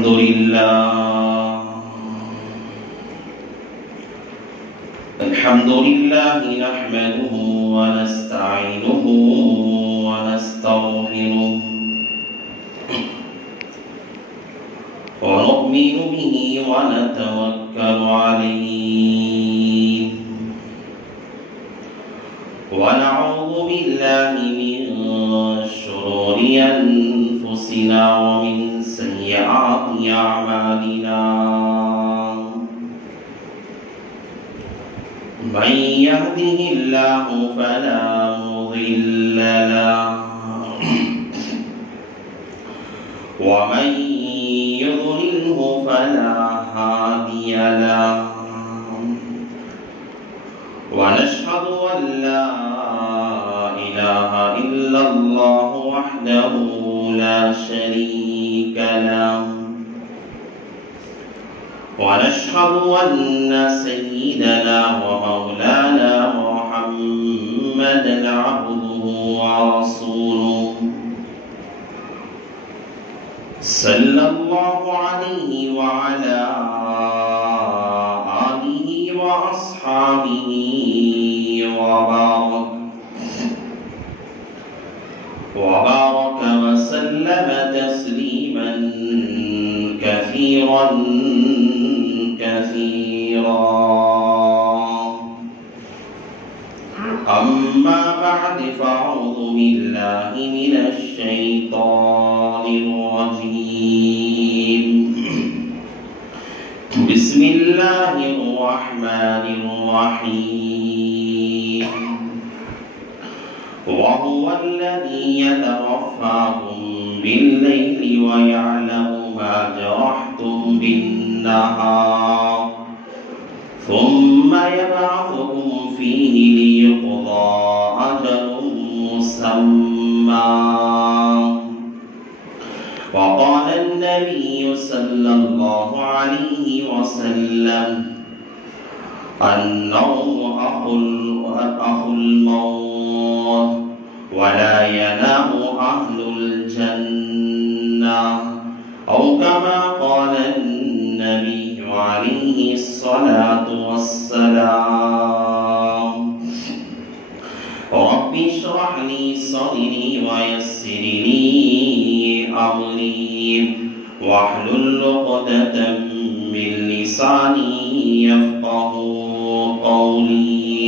الحمد لله نحمده ونستعينه ونستغفره ونؤمن به ونتوكل عليه ونعوذ بالله من شرور أنفسنا ومن سيئات أعمالنا من يهده الله فلا مضل له ومن يضلله فلا هادي له ونشهد أن لا إله إلا الله وحده لا شريك له ونشهد أن سيدنا ومولانا محمدا عبده ورسوله صلى الله عليه وعلى آله وأصحابه وبارك وسلم تسليما كثيرا أما بعد فأعوذ بالله من الشيطان الرجيم بسم الله الرحمن الرحيم وهو الذي يتوفاكم بالليل ويعلم ما جرحتم بالنهار ثم يبعثكم فيه ليقضى أجل مسمى وقال النبي صلى الله عليه وسلم النوم أخو الموت ولا ينام أهل الجنة أو كما قال النبي عليه الصلاة والسلام رب اشرح لي صدري ويسر لي أمري واحلل عقدة من لساني يفقه قولي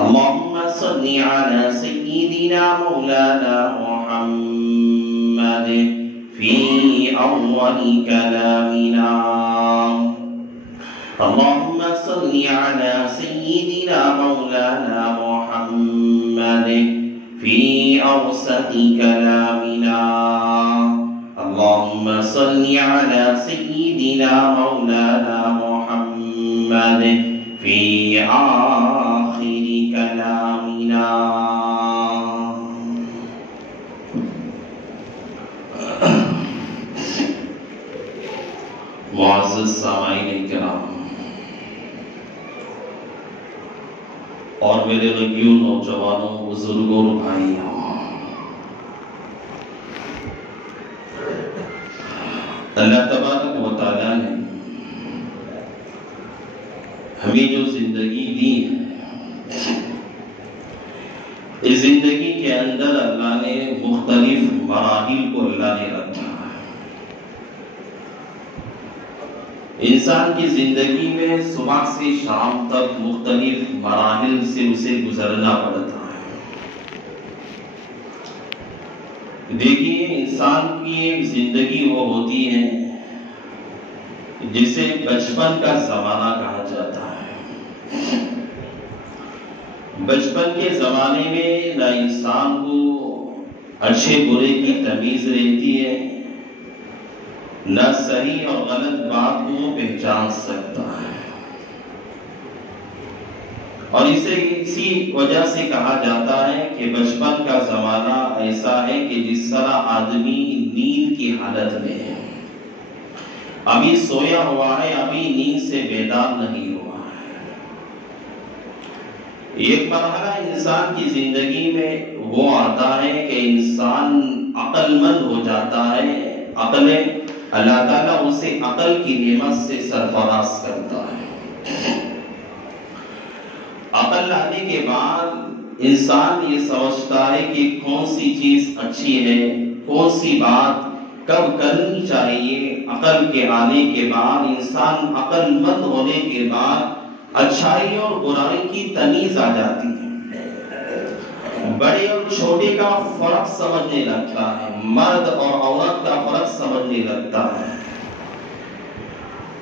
اللهم صل على سيدنا مولانا محمد في أول كلامنا اللهم صل على سيدنا مولانا محمد في أوسط كلامنا اللهم صل على سيدنا مولانا محمد في آخر كلامنا معزز سامعین کرام اور میرے غیور نوجوانوں بزرگوں اور بھائیوں، اللہ تبارک و تعالیٰ نے ہمیں جو زندگی دی ہے، اس زندگی کے اندر اللہ نے مختلف مراحل کو اللہ نے رکھا ہے۔ انسان کی زندگی میں صبح سے شام تک مختلف مراحل سے اسے گزرنا پڑتا ہے۔ دیکھیے، انسان کی ایک زندگی وہ ہوتی ہے جسے بچپن کا زمانہ کہا جاتا ہے۔ بچپن کے زمانے میں نہ انسان کو اچھے برے کی تمیز رہتی ہے، نہ صحیح اور غلط بات کو پہچان سکتا ہے، اور اسی وجہ سے کہا جاتا ہے کہ بچپن کا زمانہ ایسا ہے کہ جس طرح آدمی نیند کی حالت میں ہے، ابھی سویا ہوا ہے، ابھی نیند سے بیدار نہیں ہوا ہے۔ ایک مرحلہ انسان کی زندگی میں وہ آتا ہے کہ انسان عقل مند ہو جاتا ہے، عقلیں اللہ تعالیٰ اسے عقل کی نعمت سے سرفراز کرتا ہے۔ عقل لانے کے بعد انسان یہ سمجھتا ہے کہ کون سی چیز اچھی ہے، کون سی بات کب کرنی چاہیے۔ عقل کے آنے کے بعد انسان عقل مند ہونے کے بعد اچھائی اور برائی کی تمیز آ جاتی ہے، بڑے اور چھوٹے کا فرق سمجھنے لگتا ہے، مرد اور عورت کا فرق سمجھنے لگتا ہے،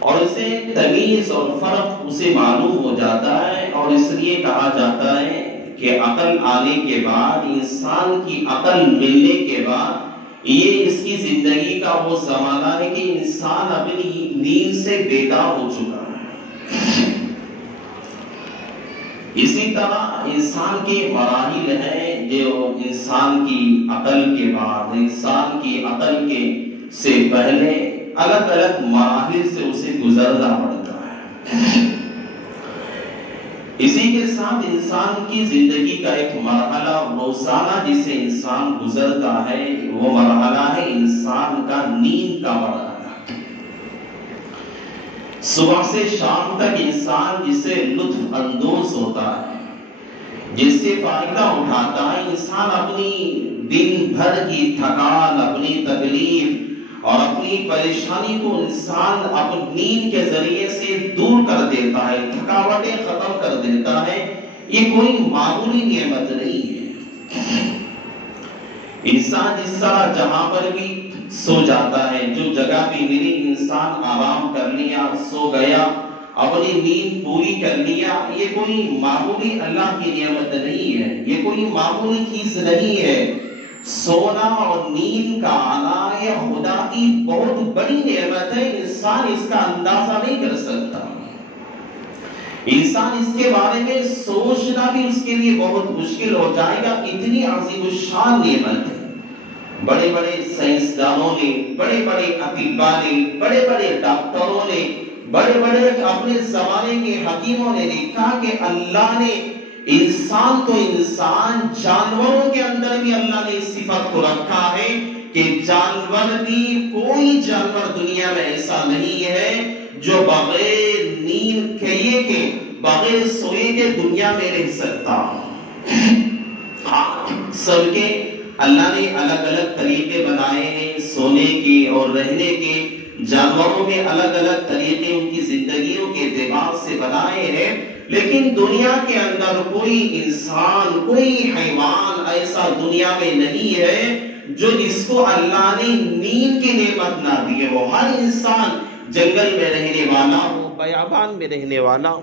اور اسے تمیز اور فرق اسے معلوم ہو جاتا ہے۔ اور اس لیے کہا جاتا ہے کہ عقل آنے کے بعد، انسان کی عقل ملنے کے بعد، یہ اس کی زندگی کا وہ زمانہ ہے کہ انسان اپنی نیند سے بیدار ہو چکا ہے۔ اسی طرح انسان کے مراحل ہیں جو انسان کی عقل کے بعد، انسان کی عقل کے سے پہلے الگ الگ مراحل سے اسے گزرنا پڑتا ہے۔ اسی کے ساتھ انسان کی زندگی کا ایک مرحلہ روزانہ جسے انسان گزرتا ہے، وہ مرحلہ ہے انسان کا نیند کا مرحلہ۔ صبح سے شام تک انسان جسے لطف اندوز ہوتا ہے، جس سے فائدہ اٹھاتا ہے، انسان اپنی دن بھر کی تھکان، اپنی تکلیف اور اپنی پریشانی کو انسان اپنی نیند کے ذریعے سے دور کر دیتا ہے، تھکاوٹیں ختم کر دیتا ہے۔ یہ کوئی معمولی نعمت نہیں ہے۔ انسان جس طرح جہاں پر بھی سو جاتا ہے، جو جگہ بھی ملی انسان آرام کر لیا، سو گیا، اپنی نیند پوری کر لیا، یہ کوئی معمولی اللہ کی نعمت نہیں ہے، یہ کوئی معمولی چیز نہیں ہے۔ سونا اور نیند کا آنا یہ خدا کی بہت بڑی نعمت ہے، انسان اس کا اندازہ نہیں کر سکتا۔ انسان اس کے بارے میں سوچنا بھی اس کے لیے بہت مشکل ہو جائے گا، اتنی عظیم الشان نعمت ہے۔ بڑے بڑے سائنسدانوں نے، بڑے بڑے اطباء نے، بڑے بڑے ڈاکٹروں نے، بڑے بڑے اپنے زمانے کے حکیموں نے لکھا کہ اللہ نے انسان تو انسان، جانوروں کے اندر بھی اللہ نے اس صفت کو رکھا ہے کہ جانور بھی، کوئی جانور دنیا میں ایسا نہیں ہے جو بغیر نیند کیے کے، بغیر سوئے کے دنیا میں رہ سکتا۔ سب کے اللہ نے الگ الگ طریقے بنائے ہیں سونے کے اور رہنے کے، جانوروں میں الگ الگ طریقے ان کی زندگیوں کے اعتبار سے بنائے ہیں، لیکن دنیا کے اندر کوئی انسان، کوئی حیوان ایسا دنیا میں نہیں ہے جو جس کو اللہ نے نیند کی نعمت نہ دی ہو۔ ہر انسان جنگل میں رہنے والا ہو، بیابان میں رہنے والا ہو۔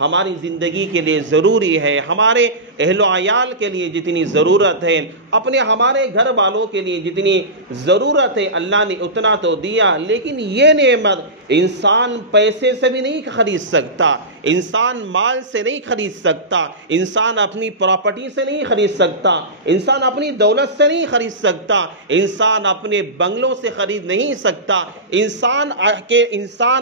ہماری زندگی کے لیے ضروری ہے، ہمارے اہل و عیال کے لیے جتنی ضرورت ہے، اپنے ہمارے گھر والوں کے لیے جتنی ضرورت ہے، اللہ نے اتنا تو دیا، لیکن یہ نعمت انسان پیسے سے بھی نہیں خرید سکتا، انسان مال سے نہیں خرید سکتا، انسان اپنی پراپرٹی سے نہیں خرید سکتا، انسان اپنی دولت سے نہیں خرید سکتا، انسان اپنے بنگلوں سے خرید نہیں سکتا، انسان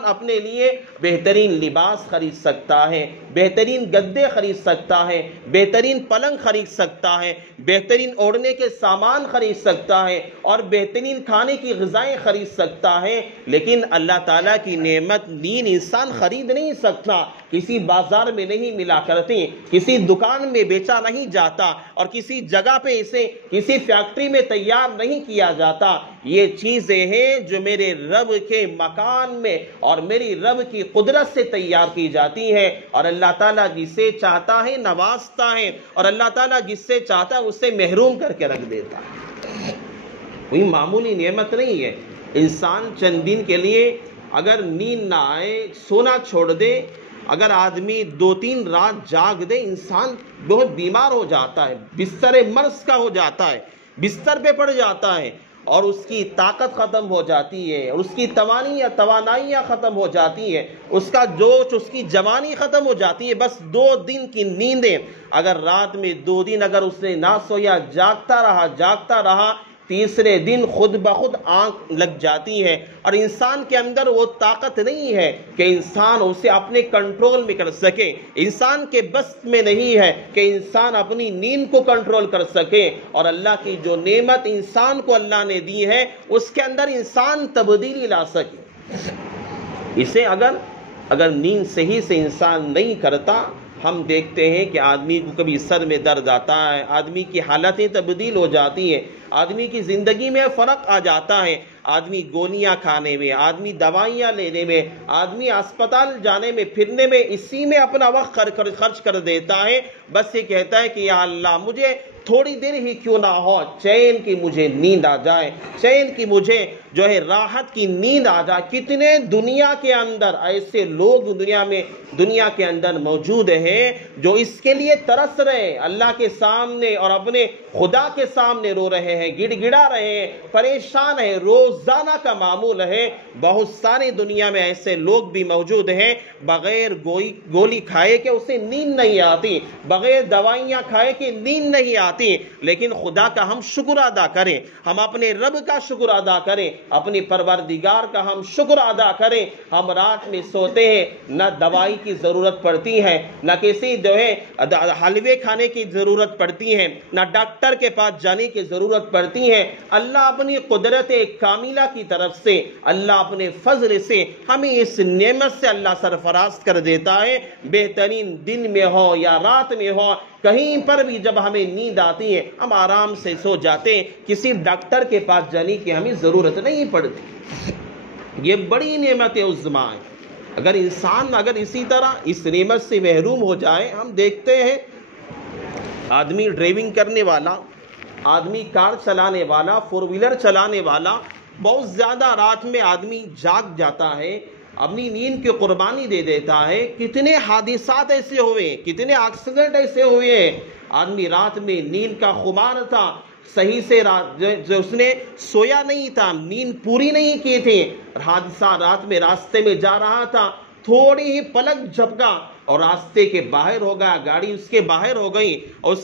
اپنے لیے بہترین لباس خرید سکتا ہے، بہترین گدے خرید سکتا ہے، بہترین پلنگ خرید سکتا ہے، بہترین اوڑھنے کے سامان خرید سکتا ہے اور بہترین کھانے کی غذائیں خرید سکتا ہے، لیکن اللہ تعالیٰ کی نعمت نیند انسان خرید نہیں سکتا، کسی بازار میں نہیں ملا کرتی، کسی دکان میں بیچا نہیں جاتا اور کسی جگہ پہ اسے کسی فیکٹری میں تیار نہیں کیا جاتا۔ یہ چیزیں ہیں جو میرے رب کے مکان میں اور میری رب کی قدرت سے تیار کی جاتی ہیں، اور اللہ تعالیٰ جسے چاہتا ہے نوازتا ہے، اور اللہ تعالیٰ جس سے چاہتا ہے اسے محروم کر کے رکھ دیتا ہے۔ کوئی معمولی نعمت نہیں ہے۔ انسان چند دن کے لیے اگر نیند نہ آئے، سونا چھوڑ دے، اگر آدمی 2-3 رات جاگ دے، انسان بہت بیمار ہو جاتا ہے، بستر مرض کا ہو جاتا ہے، بستر پہ پڑ جاتا ہے، اور اس کی طاقت ختم ہو جاتی ہے، اور اس کی توانائیاں ختم ہو جاتی ہیں، اس کا جوش، اس کی جوانی ختم ہو جاتی ہے۔ بس 2 دن کی نیندیں، اگر رات میں 2 دن اگر اس نے نہ سویا، جاگتا رہا، تیسرے دن خود بخود آنکھ لگ جاتی ہے، اور انسان کے اندر وہ طاقت نہیں ہے کہ انسان اسے اپنے کنٹرول میں کر سکے، انسان کے بس میں نہیں ہے کہ انسان اپنی نیند کو کنٹرول کر سکے، اور اللہ کی جو نعمت انسان کو اللہ نے دی ہے اس کے اندر انسان تبدیلی لا سکے۔ اسے اگر نیند صحیح سے انسان نہیں کرتا، ہم دیکھتے ہیں کہ آدمی کو کبھی سر میں درد آتا ہے، آدمی کی حالتیں تبدیل ہو جاتی ہیں، آدمی کی زندگی میں فرق آ جاتا ہے، آدمی گولیاں کھانے میں، آدمی دوائیاں لینے میں، آدمی اسپتال جانے میں، پھرنے میں، اسی میں اپنا وقت خرچ کر دیتا ہے۔ بس یہ کہتا ہے کہ یا اللہ مجھے تھوڑی دیر ہی کیوں نہ ہو چین کی مجھے نیند آ جائے، چین کی مجھے جو ہے راحت کی نیند آ جائے۔ کتنے دنیا کے اندر ایسے لوگ دنیا کے اندر موجود ہیں جو اس کے لیے ترس رہے ہیں، اللہ کے سامنے اور اپنے خدا کے سامنے رو رہے ہیں، گڑ گڑا رہے ہیں، پریشان ہیں، روزانہ کا معمول ہے۔ بہت سارے دنیا میں ایسے لوگ بھی موجود ہیں بغیر گولی کھائے کہ اسے نیند نہیں آتی، بغیر دوائیاں کھائے کہ نیند نہیں آتی، لیکن خدا کا ہم شکر ادا کریں، ہم اپنے رب کا شکر ادا کریں، اپنی پروردگار کا ہم شکر ادا کریں۔ ہم رات میں سوتے ہیں، نہ دوائی کی ضرورت پڑتی ہے، نہ کسی جو ہے حلوے کھانے کی ضرورت پڑتی ہے، نہ ڈاکٹر کے پاس جانے کی ضرورت پڑتی ہے۔ اللہ اپنی قدرت کاملہ کی طرف سے، اللہ اپنے فضل سے ہمیں اس نعمت سے اللہ سرفراز کر دیتا ہے۔ بہترین دن میں ہو یا رات میں ہو، کہیں پر بھی جب ہمیں نیند آتی ہے ہم آرام سے سو جاتے ہیں، کسی ڈاکٹر کے پاس جانے کی ہمیں ضرورت نہیں پڑتی۔ یہ بڑی نعمت عظمیٰ ہے۔ اگر انسان اسی طرح اس نعمت سے محروم ہو جائے، ہم دیکھتے ہیں آدمی ڈرائیونگ کرنے والا، آدمی کار چلانے والا، 4 ویلر چلانے والا، بہت زیادہ رات میں آدمی جاگ جاتا ہے، اپنی نیند کی قربانی دے دیتا ہے۔ کتنے حادثات ایسے ہوئے، کتنے ایکسیڈنٹ ایسے ہوئے ہیں، آدمی رات میں نیند کا خمار تھا، صحیح سے جو اس نے سویا نہیں تھا، نیند پوری نہیں کی تھی، حادثہ رات میں راستے میں جا رہا تھا، تھوڑی ہی پلک جھپکا اور راستے کے باہر ہو گیا، گاڑی اس کے باہر ہو گئی، اور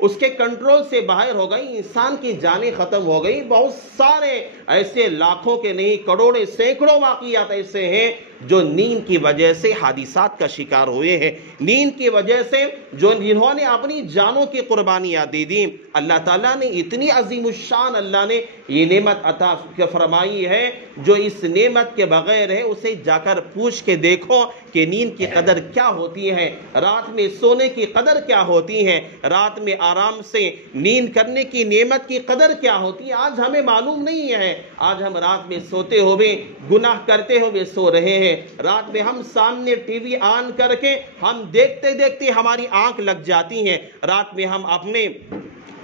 اس کے کنٹرول سے باہر ہو گئی، انسان کی جانیں ختم ہو گئی۔ بہت سارے ایسے لاکھوں کے نہیں کروڑوں سینکڑوں واقعات ایسے ہیں جو نیند کی وجہ سے حادثات کا شکار ہوئے ہیں، نیند کی وجہ سے جنہوں نے اپنی جانوں کی قربانیاں دے دی۔ اللہ تعالیٰ نے اتنی عظیم الشان اللہ نے یہ نعمت عطا فرمائی ہے، جو اس نعمت کے بغیر ہے اسے جا کر پوچھ کے دیکھو کہ نیند کی قدر کیا ہوتی ہے، رات میں سونے کی قدر کیا ہوتی ہے، رات میں آرام سے نیند کرنے کی نعمت کی قدر کیا ہوتی ہے۔ آج ہمیں معلوم نہیں ہے، آج ہم رات میں سوتے ہوئے گناہ کرتے ہوئے سو رہے ہیں، رات میں ہم سامنے ٹی وی آن کر کے ہم دیکھتے دیکھتے ہماری آنکھ لگ جاتی ہیں، رات میں ہم اپنے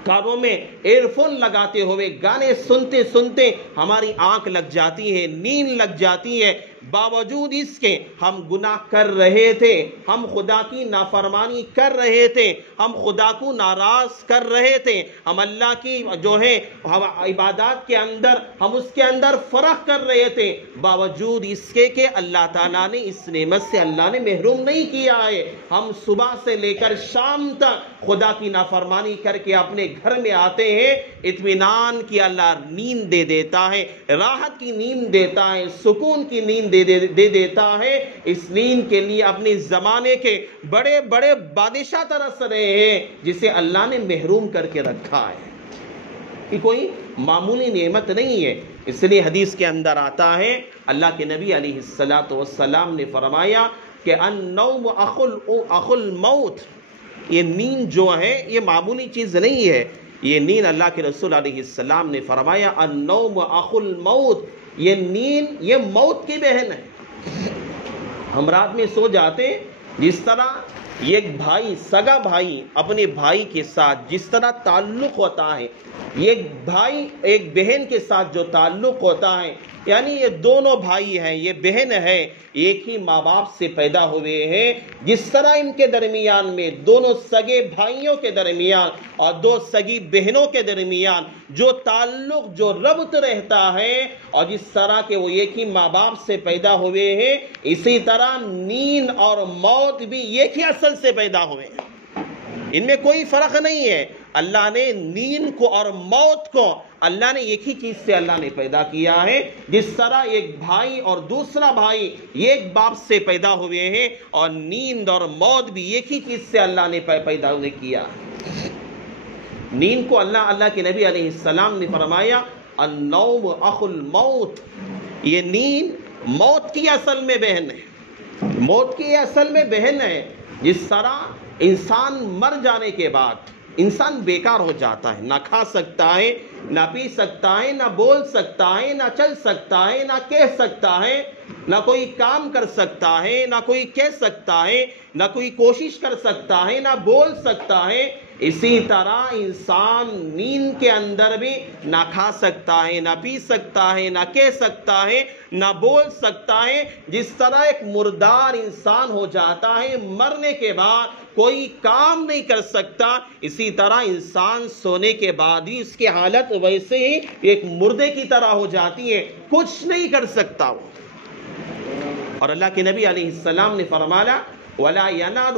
کانوں میں ایئر فون لگاتے ہوئے گانے سنتے سنتے ہماری آنکھ لگ جاتی ہے، نیند لگ جاتی ہے۔ باوجود اس کے ہم گناہ کر رہے تھے، ہم خدا کی نافرمانی کر رہے تھے، ہم خدا کو ناراض کر رہے تھے، ہم اللہ کی جو ہے عبادات کے اندر ہم اس کے اندر فرق کر رہے تھے، باوجود اس کے کہ اللہ تعالیٰ نے اس نعمت سے اللہ نے محروم نہیں کیا ہے۔ ہم صبح سے لے کر شام تک خدا کی نافرمانی کر کے اپنے گھر میں آتے ہیں، اطمینان کی اللہ نیند دے دیتا ہے، راحت کی نیند دیتا ہے، سکون کی نیند دے دیتا ہے۔ اس نیند کے لیے اپنے زمانے کے بڑے بڑے بادشاہ ترس رہے ہیں جسے اللہ نے محروم کر کے رکھا ہے۔ یہ کوئی معمولی نعمت نہیں ہے۔ اس لیے حدیث کے اندر آتا ہے، اللہ کے نبی علیہ السلام نے فرمایا کہ النوم اخو الموت، یہ نیند جو ہے یہ معمولی چیز نہیں ہے۔ یہ نیند اللہ کے رسول علیہ السلام نے فرمایا النوم اخو الموت، یہ نیند یہ موت کی بہن ہے۔ ہم رات میں سو جاتے جس طرح ایک بھائی سگا بھائی اپنے بھائی کے ساتھ جس طرح تعلق ہوتا ہے، ایک بھائی ایک بہن کے ساتھ جو تعلق ہوتا ہے، یعنی یہ دونوں بھائی ہیں، یہ بہن ہے، ایک ہی ماں باپ سے پیدا ہوئے ہیں، جس طرح ان کے درمیان میں دونوں سگے بھائیوں کے درمیان اور دو سگی بہنوں کے درمیان جو تعلق جو ربط رہتا ہے، اور جس طرح کہ وہ ایک ہی ماں باپ سے پیدا ہوئے ہیں، اسی طرح نیند اور موت بھی ایک ہی اصل سے پیدا ہوئے ہیں، ان میں کوئی فرق نہیں ہے۔ اللہ نے نیند کو اور موت کو اللہ نے ایک ہی چیز سے اللہ نے پیدا کیا ہے، جس طرح ایک بھائی اور دوسرا بھائی ایک باپ سے پیدا ہوئے ہیں، اور نیند اور موت بھی ایک ہی چیز سے اللہ نے پیدا کیا۔ نیند کو اللہ کے نبی علیہ السلام نے فرمایا النوم اخو الموت، یہ نیند موت کی اصل میں بہن ہے، موت کی اصل میں بہن ہے۔ جس طرح انسان مر جانے کے بعد انسان بیکار ہو جاتا ہے، نہ کھا سکتا ہے، نہ پی سکتا ہے، نہ بول سکتا ہے، نہ چل سکتا ہے، نہ کہہ سکتا ہے، نہ کوئی کام کر سکتا ہے، نہ کوئی کہہ سکتا ہے، نہ کوئی کوشش کر سکتا ہے، نہ بول سکتا ہے۔ اسی طرح انسان نیند کے اندر بھی نہ کھا سکتا ہے، نہ پی سکتا ہے، نہ کہہ سکتا ہے، نہ بول سکتا ہے۔ جس طرح ایک مردار انسان ہو جاتا ہے، مرنے کے بعد کوئی کام نہیں کر سکتا، اسی طرح انسان سونے کے بعد ہی اس کی حالت ویسے ہی ایک مردے کی طرح ہو جاتی ہے، کچھ نہیں کر سکتا وہ۔ اور اللہ کے نبی علیہ السلام نے فرمایا وَلَا يَنَامُ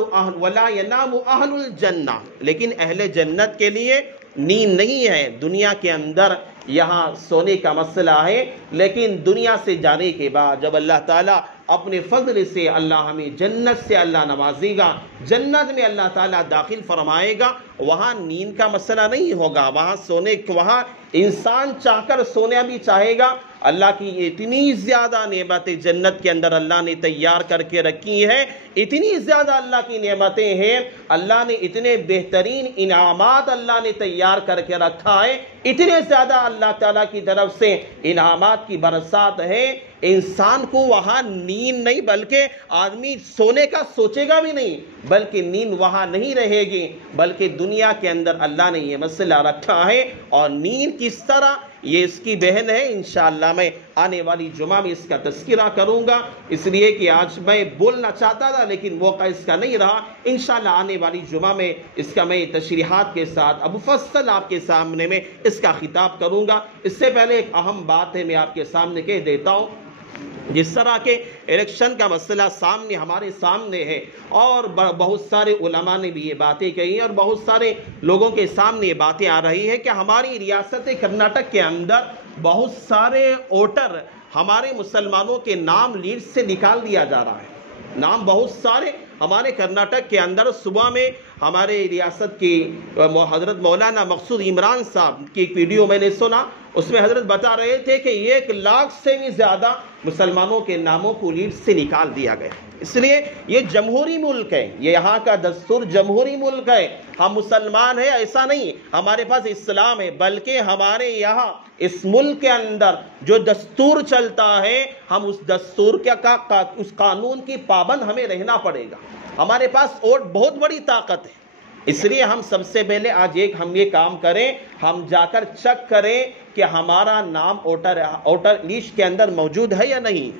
أَهْلُ الْجَنَّةِ، لیکن اہل جنت کے لیے نیند نہیں ہے۔ دنیا کے اندر یہاں سونے کا مسئلہ ہے، لیکن دنیا سے جانے کے بعد جب اللہ تعالیٰ اپنے فضل سے اللہ ہمیں جنت سے اللہ نوازے گا، جنت میں اللہ تعالیٰ داخل فرمائے گا، وہاں نیند کا مسئلہ نہیں ہوگا، وہاں انسان چاہ کر سونا بھی چاہے گا۔ اللہ کی اتنی زیادہ نعمتیں جنت کے اندر اللہ نے تیار کر کے رکھی ہیں، اتنی زیادہ اللہ کی نعمتیں ہیں، اللہ نے اتنے بہترین انعامات اللہ نے تیار کر کے رکھا ہے، اتنے زیادہ اللہ تعالیٰ کی طرف سے انعامات کی برسات ہے۔ انسان کو وہاں نیند نہیں، بلکہ آدمی سونے کا سوچے گا بھی نہیں، بلکہ نیند وہاں نہیں رہے گی، بلکہ دنیا کے اندر اللہ نے یہ مسئلہ رکھا ہے۔ اور نیند کس طرح یہ اس کی بہن ہے، انشاءاللہ میں آنے والی جمعہ میں اس کا تذکرہ کروں گا، اس لیے کہ آج میں بولنا چاہتا تھا لیکن موقع اس کا نہیں رہا۔ انشاءاللہ آنے والی جمعہ میں اس کا میں تشریحات کے ساتھ مفصل آپ کے سامنے میں اس کا خطاب کروں گا۔ اس سے پہلے ایک اہم بات ہے میں آپ کے سامنے کہہ دیتا ہوں، جس طرح کے الیکشن کا مسئلہ ہمارے سامنے ہے، اور بہت سارے علماء نے بھی یہ باتیں کہی، اور بہت سارے لوگوں کے سامنے یہ باتیں آ رہی ہے کہ ہماری ریاست کرناٹک کے اندر بہت سارے ووٹر ہمارے مسلمانوں کے نام لیسٹ سے نکال دیا جا رہا ہے۔ نام بہت سارے ہمارے کرناٹک کے اندر، صبح میں ہمارے ریاست کی حضرت مولانا مقصود عمران صاحب کی ایک ویڈیو میں نے سنا، اس میں حضرت بتا رہے تھے کہ 1 لاکھ سے بھی زیادہ مسلمانوں کے ناموں کو لیسٹ سے نکال دیا گیا۔ اس لیے یہ جمہوری ملک ہے، یہ یہاں کا دستور جمہوری ملک ہے، ہم مسلمان ہیں ایسا نہیں، ہمارے پاس اسلام ہے، بلکہ ہمارے یہاں اس ملک کے اندر جو دستور چلتا ہے، ہم اس دستور اس قانون کی پابند ہمیں رہنا پڑے گا۔ ہمارے پاس ووٹ بہت بڑی طاقت ہے، اس لیے ہم سب سے پہلے آج ہم یہ کام کریں، ہم جا کر چیک کریں کہ ہمارا نام ووٹر لسٹ کے اندر موجود ہے یا نہیں۔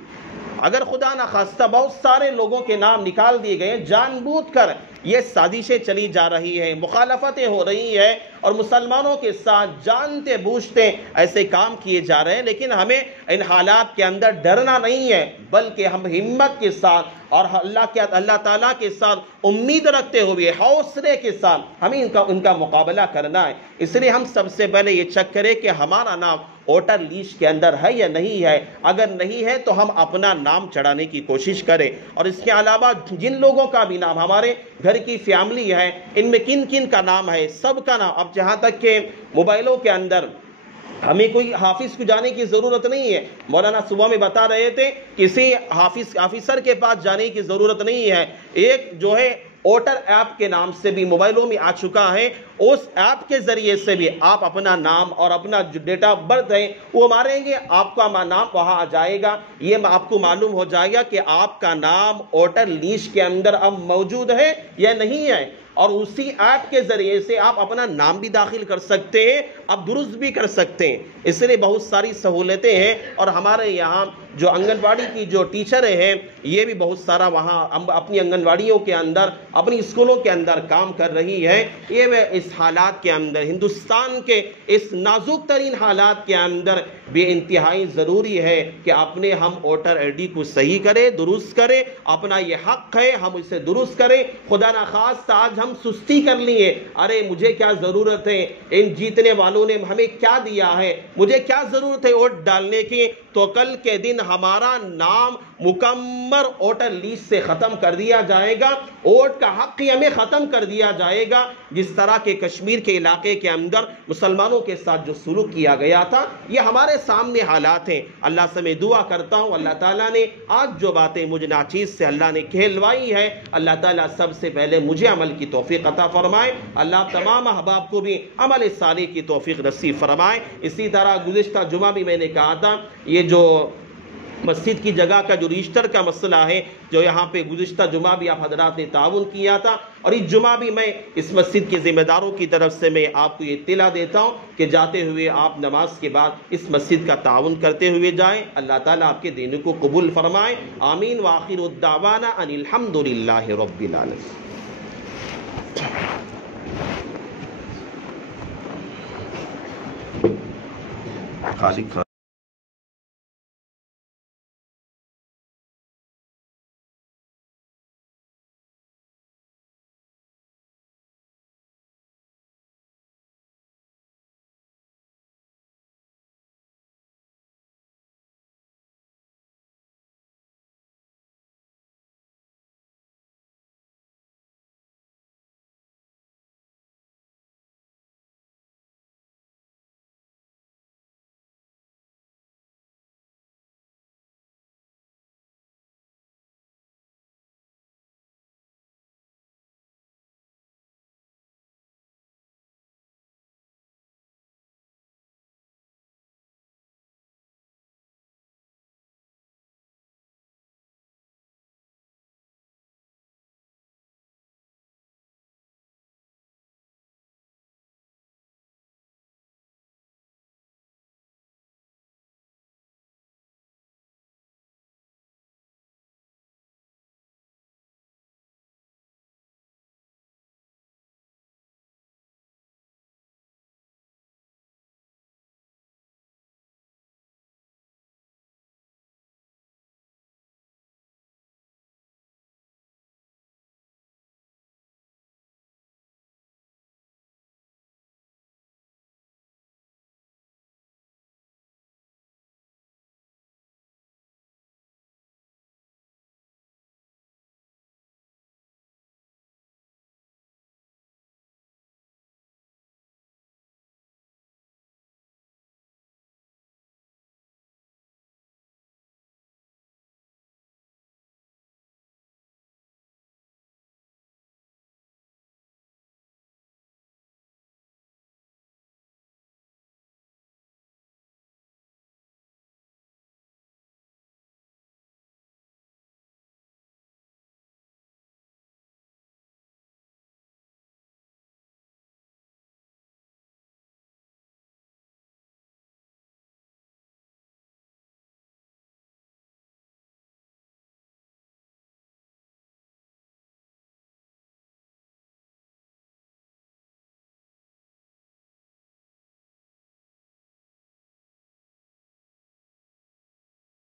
اگر خدا نخواستہ بہت سارے لوگوں کے نام نکال دیے گئے، جان بوجھ کر یہ سازشیں چلی جا رہی ہیں، مخالفتیں ہو رہی ہیں اور مسلمانوں کے ساتھ جانتے بوجھتے ایسے کام کیے جا رہے ہیں، لیکن ہمیں ان حالات کے اندر ڈرنا نہیں ہے، بلکہ ہم ہمت کے ساتھ اور اللہ تعالیٰ کے ساتھ امید رکھتے ہوئے حوصلے کے ساتھ ہمیں ان کا مقابلہ کرنا ہے۔ اس لیے ہم سب سے پہلے یہ چیک کریں کہ ہمارا نام ووٹر لسٹ کے اندر ہے یا نہیں ہے۔ اگر نہیں ہے تو ہم اپنا نام چڑھانے کی کوشش کریں، اور اس کے علاوہ جن لوگوں کا بھی نام، ہمارے گھر کی فیملی ہے، ان میں کن کن کا نام ہے، سب کا نام، اب جہاں تک کہ موبائلوں کے اندر ہمیں کوئی حافظ کو جانے کی ضرورت نہیں ہے، مولانا صبح میں بتا رہے تھے، کسی آفیسر کے پاس جانے کی ضرورت نہیں ہے، ایک جو ہے ووٹر ایپ کے نام سے بھی موبائلوں میں آ چکا ہے، اس ایپ کے ذریعے سے بھی آپ اپنا نام اور اپنا جو ڈیٹ آف برتھ ہے وہ ماریں گے، آپ کا نام وہاں آ جائے گا، یہ آپ کو معلوم ہو جائے گا کہ آپ کا نام ووٹر لسٹ کے اندر اب موجود ہے یا نہیں ہے، اور اسی ایپ کے ذریعے سے آپ اپنا نام بھی داخل کر سکتے ہیں، آپ درست بھی کر سکتے ہیں۔ اس لیے بہت ساری سہولتیں ہیں، اور ہمارے یہاں جو آنگن واڑی کی جو ٹیچریں ہیں یہ بھی بہت سارا وہاں اپنی آنگن واڑیوں کے اندر، اپنی اسکولوں کے اندر کام کر رہی ہے۔ یہ میں اس حالات کے اندر، ہندوستان کے اس نازک ترین حالات کے اندر بے انتہائی ضروری ہے کہ اپنے ہم ووٹر آئی ڈی کو صحیح کریں، درست کریں، اپنا یہ حق ہے ہم اسے درست کریں۔ خدا نخواستہ آج ہم سستی کر لیے، ارے مجھے کیا ضرورت ہے، ان جیتنے والوں نے ہمیں کیا دیا ہے، مجھے کیا ضرورت ہے ووٹ ڈالنے کی، تو کل کے دن ہمارا نام مکمل ووٹر لسٹ سے ختم کر دیا جائے گا، ووٹ کا حق ہی ہمیں ختم کر دیا جائے گا۔ جس طرح کے کشمیر کے علاقے کے اندر مسلمانوں کے ساتھ جو سلوک کیا گیا تھا، یہ ہمارے سامنے حالات ہیں۔ اللہ سے میں دعا کرتا ہوں، اللہ تعالیٰ نے آج جو باتیں مجھے ناچیز سے اللہ نے کہلوائی ہے، اللہ تعالیٰ سب سے پہلے مجھے عمل کی توفیق عطا فرمائے، اللہ تمام احباب کو بھی عمل صالح کی توفیق نصیب فرمائے۔ اسی طرح گزشتہ جمعہ بھی میں نے کہا تھا، یہ جو مسجد کی جگہ کا جو رجسٹر کا مسئلہ ہے، جو یہاں پہ گزشتہ جمعہ بھی آپ حضرات نے تعاون کیا تھا، اور اس جمعہ بھی میں اس مسجد کے ذمہ داروں کی طرف سے میں آپ کو یہ اطلاع دیتا ہوں کہ جاتے ہوئے آپ نماز کے بعد اس مسجد کا تعاون کرتے ہوئے جائیں۔ اللہ تعالیٰ آپ کے دین کو قبول فرمائے، آمین۔ وآخر الدعوانا ان الحمد للہ رب العالمین۔